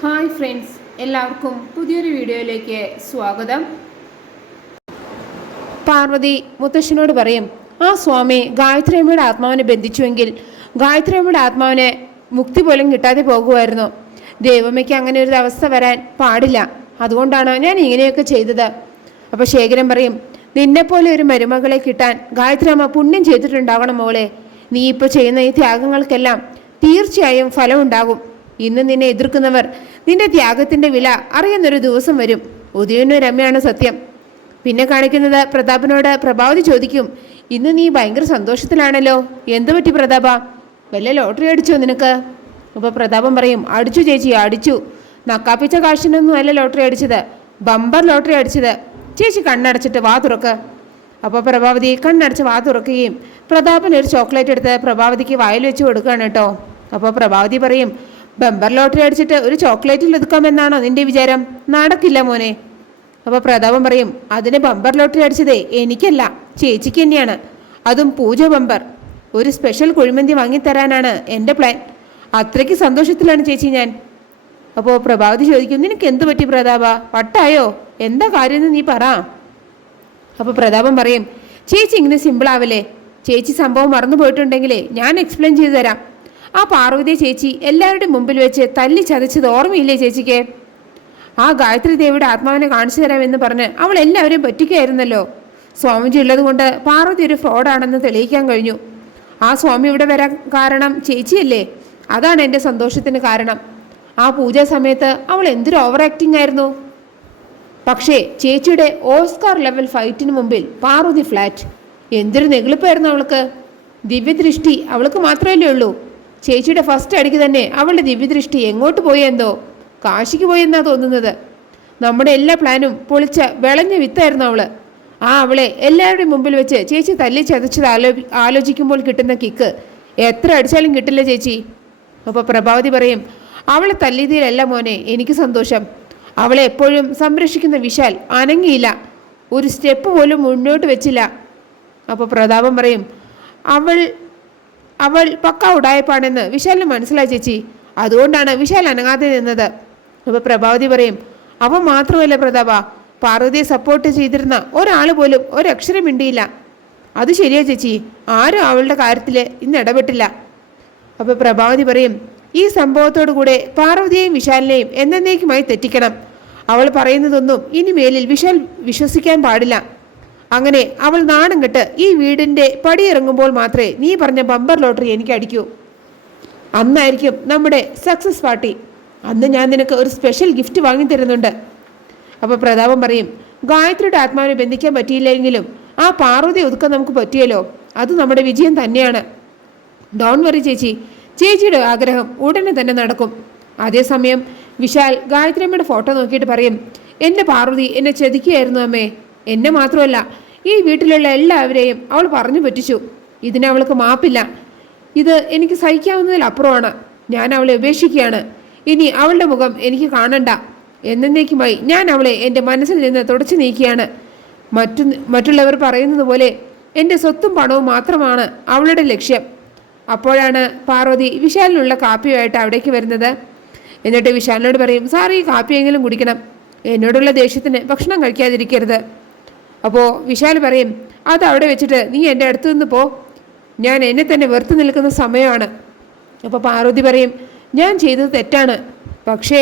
Hi friends എല്ലാവർക്കും പുതിയൊരു വീഡിയോയിലേക്ക് സ്വാഗതം. പാർവതി മുത്തശ്ശനോട് പറയും ആ സ്വാമി ഗായത്രിയമ്മയുടെ ആത്മാവിനെ ബന്ധിച്ചുവെങ്കിൽ ഗായത്രിയമ്മയുടെ ആത്മാവിനെ മുക്തി പോലും കിട്ടാതെ പോകുമായിരുന്നു. ദൈവമ്മയ്ക്ക് അങ്ങനെ ഒരു അവസ്ഥ വരാൻ പാടില്ല. അതുകൊണ്ടാണ് ഞാൻ ഇങ്ങനെയൊക്കെ ചെയ്തത്. അപ്പോൾ ശേഖരൻ പറയും നിന്നെപ്പോലെ ഒരു മരുമകളെ കിട്ടാൻ ഗായത്രി അമ്മ പുണ്യം ചെയ്തിട്ടുണ്ടാവണം മോളെ. നീ ഇപ്പൊ ചെയ്യുന്ന ഈ ത്യാഗങ്ങൾക്കെല്ലാം തീർച്ചയായും ഫലമുണ്ടാകും. ഇന്ന് നിന്നെ എതിർക്കുന്നവർ നിന്റെ ത്യാഗത്തിന്റെ വില അറിയുന്നൊരു ദിവസം വരും. ഉദയനു രമ്യാണ് സത്യം? പിന്നെ കാണിക്കുന്നത് പ്രതാപനോട് പ്രഭാവതി ചോദിക്കും ഇന്ന് നീ ഭയങ്കര സന്തോഷത്തിലാണല്ലോ? എന്തു പറ്റി പ്രതാപ? വല്ല ലോട്ടറി അടിച്ചോ നിനക്ക്? അപ്പോൾ പ്രതാപം പറയും അടിച്ചു ചേച്ചി അടിച്ചു. നക്കാപ്പിച്ച കാശിനൊന്നും അല്ല ലോട്ടറി അടിച്ചത്. ബമ്പർ ലോട്ടറി അടിച്ചത്. ചേച്ചി കണ്ണടച്ചിട്ട് വാ തുറക്ക്. അപ്പോൾ പ്രഭാവതി കണ്ണടച്ച് വാ തുറക്കുകയും പ്രതാപൻ ഒരു ചോക്ലേറ്റ് എടുത്ത് പ്രഭാവതിക്ക് വായിൽ വെച്ച് കൊടുക്കുകയാണ് കേട്ടോ. അപ്പോൾ പ്രഭാവതി പറയും ബമ്പർ ലോട്ടറി അടിച്ചിട്ട് ഒരു ചോക്ലേറ്റിൽ ഒതുക്കാമെന്നാണോ നിന്റെ വിചാരം? നടക്കില്ല മോനെ. അപ്പോൾ പ്രതാപം പറയും അതിന് ബമ്പർ ലോട്ടറി അടിച്ചതേ എനിക്കല്ല ചേച്ചിക്ക് തന്നെയാണ്. അതും പൂജ ബമ്പർ. ഒരു സ്പെഷ്യൽ കുഴിമന്തി വാങ്ങിത്തരാനാണ് എന്റെ പ്ലാൻ അത്രയ്ക്ക് സന്തോഷത്തിലാണ് ചേച്ചി ഞാൻ. അപ്പോൾ പ്രഭാവതി ചോദിക്കും നിനക്ക് എന്ത് പറ്റി പ്രതാപ? വട്ടായോ? എന്താ കാര്യം നീ പറ. അപ്പോൾ പ്രതാപം പറയും ചേച്ചി ഇങ്ങനെ സിമ്പിൾ ആവല്ലേ? ചേച്ചി സംഭവം മറന്നു പോയിട്ടുണ്ടെങ്കിലേ ഞാൻ എക്സ്പ്ലെയിൻ ചെയ്തു തരാം. ആ പാർവതി ചേച്ചി എല്ലാവരുടെയും മുമ്പിൽ വെച്ച് തല്ലി ചതച്ചത് ഓർമ്മയില്ലേ ചേച്ചിക്ക്? ആ ഗായത്രി ദേവിയുടെ ആത്മാവിനെ കാണിച്ചു തരാമെന്ന് പറഞ്ഞ് അവൾ എല്ലാവരെയും പറ്റിക്കായിരുന്നല്ലോ സ്വാമിജി ഉള്ളതുകൊണ്ട് പാർവതി ഒരു ഫ്രോഡാണെന്ന് തെളിയിക്കാൻ കഴിഞ്ഞു. ആ സ്വാമി ഇവിടെ വരാൻ കാരണം ചേച്ചിയല്ലേ? അതാണ് എന്റെ സന്തോഷത്തിന് കാരണം. ആ പൂജാ സമയത്ത് അവൾ എന്തൊരു ഓവർ ആക്ടിംഗ് ആയിരുന്നു? പക്ഷേ ചേച്ചിയുടെ ഓസ്കാർ ലെവൽ ഫൈറ്റിന് മുമ്പിൽ പാർവതി ഫ്ലാറ്റ് എന്തൊരു നെഗിളിപ്പായിരുന്നു അവൾക്ക്. ദിവ്യദൃഷ്ടി അവൾക്ക് മാത്രമല്ലേ ഉള്ളൂ. ചേച്ചിയുടെ ഫസ്റ്റ് അടിക്ക് തന്നെ അവളുടെ ദിവ്യദൃഷ്ടി എങ്ങോട്ട് പോയെന്തോ കാശിക്ക് പോയെന്നാ തോന്നുന്നത്. നമ്മുടെ എല്ലാ പ്ലാനും പൊളിച്ച വിളഞ്ഞ വിത്തായിരുന്നു അവൾ. ആ അവളെ എല്ലാവരുടെയും മുമ്പിൽ വെച്ച് ചേച്ചി തല്ലി ചതച്ചത് ആലോ ആലോചിക്കുമ്പോൾ കിട്ടുന്ന കിക്ക് എത്ര അടിച്ചാലും കിട്ടില്ല ചേച്ചി. അപ്പോൾ പ്രഭാവതി പറയും അവളെ തല്ലിയതിലല്ല മോനെ എനിക്ക് സന്തോഷം. അവളെ എപ്പോഴും സംരക്ഷിക്കുന്ന വിശാൽ അനങ്ങിയില്ല. ഒരു സ്റ്റെപ്പ് പോലും മുന്നോട്ട് വെച്ചില്ല. അപ്പോൾ പ്രതാപം പറയും അവൾ അവൾ പക്ക ഉടായപ്പാണെന്ന് വിശാലിന് മനസ്സിലായി ചേച്ചി. അതുകൊണ്ടാണ് വിശാൽ അനങ്ങാതെ നിന്നത്. അപ്പോൾ പ്രഭാവതി പറയും അവ മാത്രമല്ല പ്രതാപ. പാർവതിയെ സപ്പോർട്ട് ചെയ്തിരുന്ന ഒരാൾ പോലും ഒരക്ഷരം മിണ്ടിയില്ല. അത് ശരിയാ ചേച്ചി. ആരും അവളുടെ കാര്യത്തിൽ ഇന്ന് ഇടപെട്ടില്ല. അപ്പോൾ പ്രഭാവതി പറയും ഈ സംഭവത്തോടു കൂടെ പാർവതിയെയും വിശാലിനെയും എന്നേക്കുമായി തെറ്റിക്കണം. അവൾ പറയുന്നതൊന്നും ഇനി മേലിൽ വിശാൽ വിശ്വസിക്കാൻ പാടില്ല. അങ്ങനെ അവൾ നാണം കെട്ട് ഈ വീടിന്റെ പടിയിറങ്ങുമ്പോൾ മാത്രമേ നീ പറഞ്ഞ ബമ്പർ ലോട്ടറി എനിക്ക് അടിക്കൂ. അന്നായിരിക്കും നമ്മുടെ സക്സസ് പാർട്ടി. അന്ന് ഞാൻ നിനക്ക് ഒരു സ്പെഷ്യൽ ഗിഫ്റ്റ് വാങ്ങി തരുന്നുണ്ട്. അപ്പോൾ പ്രതാപം പറയും ഗായത്രിയുടെ ആത്മാവിനെ ബന്ധിക്കാൻ പറ്റിയില്ലെങ്കിലും ആ പാർവതി ഒതുക്കാൻ നമുക്ക് പറ്റിയല്ലോ. അത് നമ്മുടെ വിജയം തന്നെയാണ്. ഡോൺ വറി ചേച്ചി ചേച്ചിയുടെ ആഗ്രഹം ഉടനെ തന്നെ നടക്കും. അതേസമയം വിശാൽ ഗായത്രിയമ്മയുടെ ഫോട്ടോ നോക്കിയിട്ട് പറയും എന്റെ പാർവതി എന്നെ ചതിക്കുകയായിരുന്നു അമ്മേ. എന്നെ മാത്രമല്ല ഈ വീട്ടിലുള്ള എല്ലാവരെയും അവൾ പറഞ്ഞു പറ്റിച്ചു. ഇതിനവൾക്ക് മാപ്പില്ല. ഇത് എനിക്ക് സഹിക്കാവുന്നതിലപ്പുറമാണ് ഞാൻ അവളെ ഉപേക്ഷിക്കുകയാണ്. ഇനി അവളുടെ മുഖം എനിക്ക് കാണണ്ട. എന്നേക്കുമായി ഞാൻ അവളെ എന്റെ മനസ്സിൽ നിന്ന് തുടച്ചു നീക്കിയാണ് മറ്റു മറ്റുള്ളവർ പറയുന്നത് പോലെ എന്റെ സ്വത്തും പണവും മാത്രമാണ് അവളുടെ ലക്ഷ്യം. അപ്പോഴാണ് പാർവതി വിശാലിനുള്ള കാപ്പിയുമായിട്ട് അവിടേക്ക് വരുന്നത്. എന്നിട്ട് വിശാലിനോട് പറയും സാർ ഈ കാപ്പിയെങ്കിലും കുടിക്കണം. എന്നോടുള്ള ദേഷ്യത്തിന് ഭക്ഷണം കഴിക്കാതിരിക്കരുത്. അപ്പോൾ വിശാൽ പറയും അത് അവിടെ വെച്ചിട്ട് നീ എന്റെ അടുത്ത് നിന്ന് പോ. ഞാൻ എന്നെ തന്നെ വെറുത്ത് നിൽക്കുന്ന സമയമാണ്. അപ്പോൾ പാർവതി പറയും ഞാൻ ചെയ്തത് തെറ്റാണ്. പക്ഷേ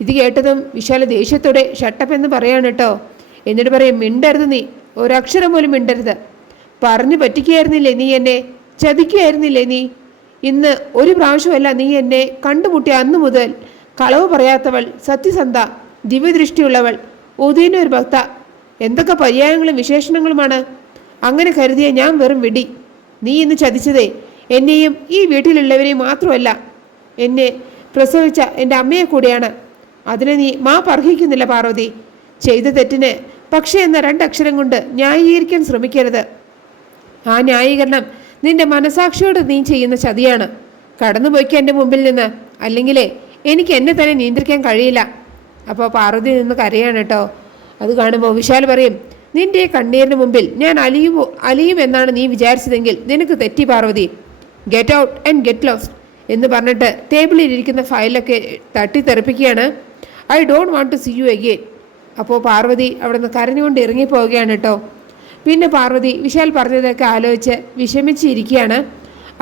ഇത് കേട്ടതും വിശാൽ ദേഷ്യത്തോടെ ഷട്ടപ്പ് എന്ന് പറയാണ് കേട്ടോ. എന്നിട്ട് പറയും മിണ്ടരുത് നീ. ഒരക്ഷരം പോലും മിണ്ടരുത്. പറഞ്ഞു പറ്റിക്കുകയായിരുന്നില്ലേ നീ എന്നെ? ചതിക്കുകയായിരുന്നില്ലേ നീ? ഇന്ന് ഒരു പ്രാവശ്യമല്ല നീ എന്നെ കണ്ടുമുട്ടിയ അന്നു മുതൽ കളവ് പറയാത്തവൾ സത്യസന്ധ ദിവ്യദൃഷ്ടിയുള്ളവൾ ഉദയനൊരു ഭക്ത എന്തൊക്കെ പര്യായങ്ങളും വിശേഷണങ്ങളുമാണ്? അങ്ങനെ കരുതിയ ഞാൻ വെറും വിടി. നീ ഇന്ന് ചതിച്ചതേ എന്നെയും ഈ വീട്ടിലുള്ളവരെയും മാത്രമല്ല എന്നെ പ്രസവിച്ച എന്റെ അമ്മയെ കൂടിയാണ്. അതിനെ നീ മാ അർഹിക്കുന്നില്ല പാർവതി. ചെയ്ത തെറ്റിന് പക്ഷേ എന്ന രണ്ടക്ഷരം കൊണ്ട് ന്യായീകരിക്കാൻ ശ്രമിക്കരുത്. ആ ന്യായീകരണം നിന്റെ മനസാക്ഷിയോട് നീ ചെയ്യുന്ന ചതിയാണ്. കടന്നുപോയിക്ക എന്റെ മുമ്പിൽ നിന്ന്. അല്ലെങ്കിലേ എനിക്ക് എന്നെ തന്നെ നിയന്ത്രിക്കാൻ കഴിയില്ല. അപ്പോൾ പാർവതി നിന്ന് കരയാണ് കേട്ടോ. അത് കാണുമ്പോൾ വിശാൽ പറയും നിന്റെ കണ്ണീരിന് മുമ്പിൽ ഞാൻ അലിയും അലിയും എന്നാണ് നീ വിചാരിച്ചതെങ്കിൽ നിനക്ക് തെറ്റി Parvathi. Get out and get lost എന്ന് പറഞ്ഞിട്ട് ടേബിളിൽ ഇരിക്കുന്ന ഫയലൊക്കെ തട്ടിത്തെറിപ്പിക്കുകയാണ്. I don't want to see you again അപ്പോൾ പാർവതി അവിടെ നിന്ന് കരഞ്ഞുകൊണ്ട് ഇറങ്ങിപ്പോവുകയാണ് കേട്ടോ. പിന്നെ പാർവതി വിശാൽ പറഞ്ഞതൊക്കെ ആലോചിച്ച് വിഷമിച്ചിരിക്കുകയാണ്.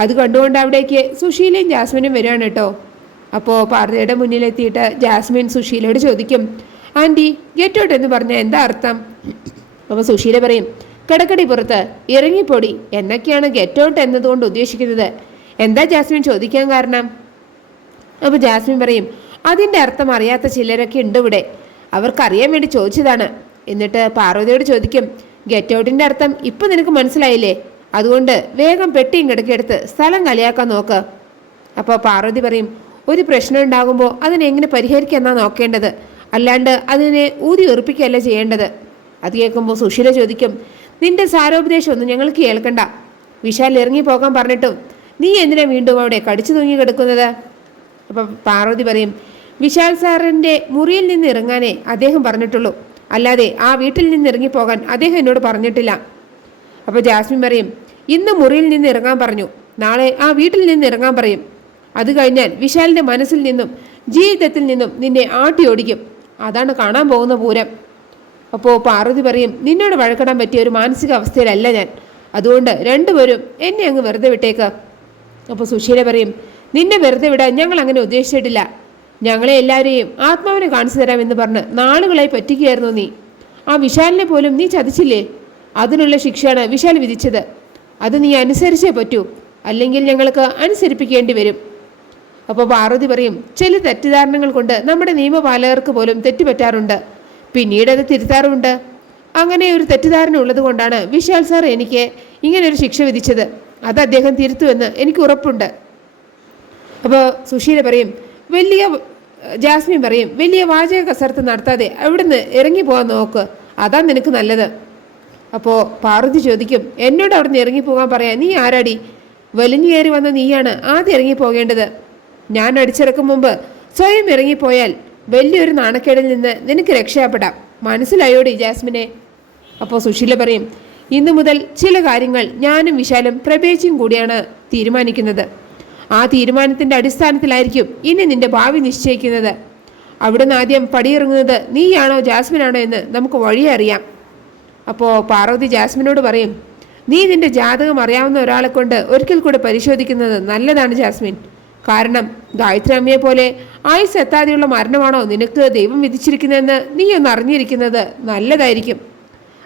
അത് കണ്ടുകൊണ്ട് അവിടേക്ക് സുശീലയും ജാസ്മിനും വരികയാണ് കേട്ടോ. അപ്പോൾ പാർവതിയുടെ മുന്നിലെത്തിയിട്ട് ജാസ്മിൻ സുശീലയോട് ചോദിക്കും ആന്റി ഗെറ്റ് ഔട്ട് എന്ന് പറഞ്ഞാൽ എന്താ അർത്ഥം? അപ്പോൾ സുശീല പറയും കിടക്കടി പുറത്ത് ഇറങ്ങിപ്പൊടി എന്നൊക്കെയാണ് ഗെറ്റ് ഔട്ട് എന്നതുകൊണ്ട് ഉദ്ദേശിക്കുന്നത്. എന്താ ജാസ്മിൻ ചോദിക്കാൻ കാരണം? അപ്പോൾ ജാസ്മിൻ പറയും അതിന്റെ അർത്ഥം അറിയാത്ത ചിലരൊക്കെ ഉണ്ട് ഇവിടെ. അവർക്കറിയാൻ വേണ്ടി ചോദിച്ചതാണ്. എന്നിട്ട് പാർവതിയോട് ചോദിക്കും ഗെറ്റ് ഔട്ടിന്റെ അർത്ഥം ഇപ്പം നിനക്ക് മനസ്സിലായില്ലേ? അതുകൊണ്ട് വേഗം പെട്ടിയും കിടക്കെടുത്ത് സ്ഥലം കളിയാക്കാൻ നോക്ക്. അപ്പോൾ പാർവതി പറയും ഒരു പ്രശ്നം ഉണ്ടാകുമ്പോൾ അതിനെങ്ങനെ എങ്ങനെ പരിഹരിക്കാന്നാ നോക്കേണ്ടത്? അല്ലാണ്ട് അതിനെ ഊതി ഉറപ്പിക്കുകയല്ല ചെയ്യേണ്ടത്. അത് കേൾക്കുമ്പോൾ സുശീല ചോദിക്കും നിന്റെ സാരോപദേശം ഒന്നും ഞങ്ങൾക്ക് കേൾക്കണ്ട. വിശാൽ ഇറങ്ങി പോകാൻ പറഞ്ഞിട്ടും നീ എന്തിനാ വീണ്ടും അവിടെ കടിച്ചു തൂങ്ങി കിടക്കുന്നത്? അപ്പം പാർവതി പറയും വിശാൽ സാറിന്റെ മുറിയിൽ നിന്ന് ഇറങ്ങാനേ അദ്ദേഹം പറഞ്ഞിട്ടുള്ളൂ. അല്ലാതെ ആ വീട്ടിൽ നിന്ന് ഇറങ്ങിപ്പോകാൻ അദ്ദേഹം എന്നോട് പറഞ്ഞിട്ടില്ല. അപ്പോൾ ജാസ്മിൻ പറയും ഇന്ന് മുറിയിൽ നിന്ന് ഇറങ്ങാൻ പറഞ്ഞു. നാളെ ആ വീട്ടിൽ നിന്ന് ഇറങ്ങാൻ പറയും. അത് കഴിഞ്ഞാൽ വിശാലിന്റെ മനസ്സിൽ നിന്നും ജീവിതത്തിൽ നിന്നും നിന്നെ ആട്ടി ഓടിക്കും അതാണ് കാണാൻ പോകുന്ന പൂരം. അപ്പോൾ പാർവതി പറയും നിന്നോട് വഴക്കിടാൻ പറ്റിയ ഒരു മാനസികാവസ്ഥയിലല്ല ഞാൻ. അതുകൊണ്ട് രണ്ടുപേരും എന്നെ അങ്ങ് വെറുതെ വിട്ടേക്ക്. അപ്പോൾ സുശീല പറയും നിന്നെ വെറുതെ വിടാൻ ഞങ്ങൾ അങ്ങനെ ഉദ്ദേശിച്ചിട്ടില്ല. ഞങ്ങളെ എല്ലാവരെയും ആത്മാവിനെ കാണിച്ചു തരാമെന്ന് പറഞ്ഞ് നാളുകളായി പറ്റിക്കുകയായിരുന്നു നീ. ആ വിശാലിനെ പോലും നീ ചതിച്ചില്ലേ? അതിനുള്ള ശിക്ഷയാണ് വിശാൽ വിധിച്ചത്. അത് നീ അനുസരിച്ചേ പറ്റൂ. അല്ലെങ്കിൽ ഞങ്ങൾക്ക് അനുസരിപ്പിക്കേണ്ടി വരും. അപ്പോൾ പാർവതി പറയും ചില തെറ്റിദ്ധാരണകൾ കൊണ്ട് നമ്മുടെ നിയമപാലകർക്ക് പോലും തെറ്റുപറ്റാറുണ്ട്. പിന്നീട് അത് തിരുത്താറുമുണ്ട്. അങ്ങനെ ഒരു തെറ്റിദ്ധാരണ ഉള്ളത് കൊണ്ടാണ് വിശാൽ സാർ എനിക്ക് ഇങ്ങനെ ഒരു ശിക്ഷ വിധിച്ചത്. അത് അദ്ദേഹം തിരുത്തുമെന്ന് എനിക്ക് ഉറപ്പുണ്ട്. അപ്പോൾ സുശീല പറയും വലിയ ജാസ്മിൻ പറയും വലിയ വാചക കസരത്ത് നടത്താതെ അവിടുന്ന് ഇറങ്ങി പോകാൻ നോക്ക്. അതാ നിനക്ക് നല്ലത്. അപ്പോൾ പാർവതി ചോദിക്കും എന്നോട് അവിടുന്ന് ഇറങ്ങി പോകാൻ പറയാം നീ ആരാടി? വലിഞ്ഞു കയറി വന്ന നീയാണ് ആദ്യം ഇറങ്ങി പോകേണ്ടത്. ഞാൻ അടിച്ചിറക്കും മുമ്പ് സ്വയം ഇറങ്ങിപ്പോയാൽ വലിയൊരു നാണക്കേടിൽ നിന്ന് നിനക്ക് രക്ഷപ്പെടാം മനസ്സിലായോടി ജാസ്മിനെ? അപ്പോൾ സുശീല പറയും ഇന്നു മുതൽ ചില കാര്യങ്ങൾ ഞാനും വിശാലും പ്രവേശിയും കൂടിയാണ് തീരുമാനിക്കുന്നത്. ആ തീരുമാനത്തിന്റെ അടിസ്ഥാനത്തിലായിരിക്കും ഇനി നിന്റെ ഭാവി നിശ്ചയിക്കുന്നത്. അവിടുന്ന് ആദ്യം പടിയിറങ്ങുന്നത് നീയാണോ ജാസ്മിനാണോ എന്ന് നമുക്ക് വഴി അറിയാം. അപ്പോൾ പാർവതി ജാസ്മിനോട് പറയും നീ നിന്റെ ജാതകം അറിയാവുന്ന ഒരാളെ കൊണ്ട് ഒരിക്കൽ കൂടെ പരിശോധിക്കുന്നത് നല്ലതാണ് ജാസ്മിൻ. കാരണം ഗായത്രി പോലെ ആയുസ് എത്താതെയുള്ള മരണമാണോ നിനക്ക് ദൈവം വിധിച്ചിരിക്കുന്നതെന്ന് നീ ഒന്ന് അറിഞ്ഞിരിക്കുന്നത് നല്ലതായിരിക്കും.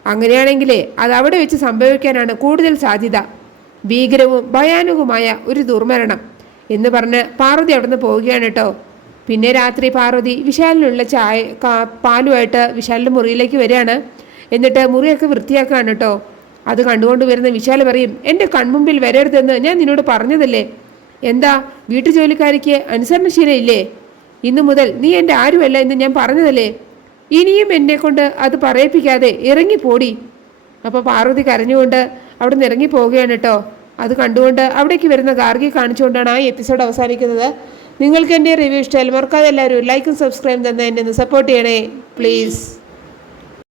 അങ്ങനെയാണെങ്കിലേ അത് അവിടെ വെച്ച് സംഭവിക്കാനാണ് കൂടുതൽ സാധ്യത. ഭീകരവും ഭയാനകവുമായ ഒരു ദുർമരണം. എന്ന് പറഞ്ഞ് പാർവതി അവിടുന്ന് പോവുകയാണ് കേട്ടോ. പിന്നെ രാത്രി പാർവതി വിശാലിനുള്ള ചായ പാലുമായിട്ട് വിശാലിന്റെ മുറിയിലേക്ക് വരികയാണ്. എന്നിട്ട് മുറിയൊക്കെ വൃത്തിയാക്കുകയാണ് കേട്ടോ. അത് കണ്ടുകൊണ്ട് വരുന്ന വിശാൽ പറയും എന്റെ കൺമുമ്പിൽ വരരുതെന്ന് ഞാൻ നിന്നോട് പറഞ്ഞതല്ലേ? എന്താ? വീട്ടു ജോലിക്കാരിക്ക് അനുസരണശീലയില്ലേ ഇന്നു മുതൽ നീ എന്റെ ആരുമല്ല എന്ന് ഞാൻ പറഞ്ഞതല്ലേ? ഇനിയും എന്നെ കൊണ്ട് അത് പറയിപ്പിക്കാതെ ഇറങ്ങിപ്പോടി. അപ്പോൾ പാർവതി കരഞ്ഞുകൊണ്ട് അവിടെ നിന്ന് ഇറങ്ങിപ്പോവുകയാണ് കേട്ടോ. അത് കണ്ടുകൊണ്ട് അവിടേക്ക് വരുന്ന ഗാർഗി കാണിച്ചുകൊണ്ടാണ് ആ എപ്പിസോഡ് അവസാനിക്കുന്നത്. നിങ്ങൾക്ക് എന്റെ റിവ്യൂ ഇഷ്ടമായാലും മറക്കാതെ എല്ലാവരും ലൈക്കും സബ്സ്ക്രൈബും തന്നെ എന്നെ ഒന്ന് സപ്പോർട്ട് ചെയ്യണേ പ്ലീസ്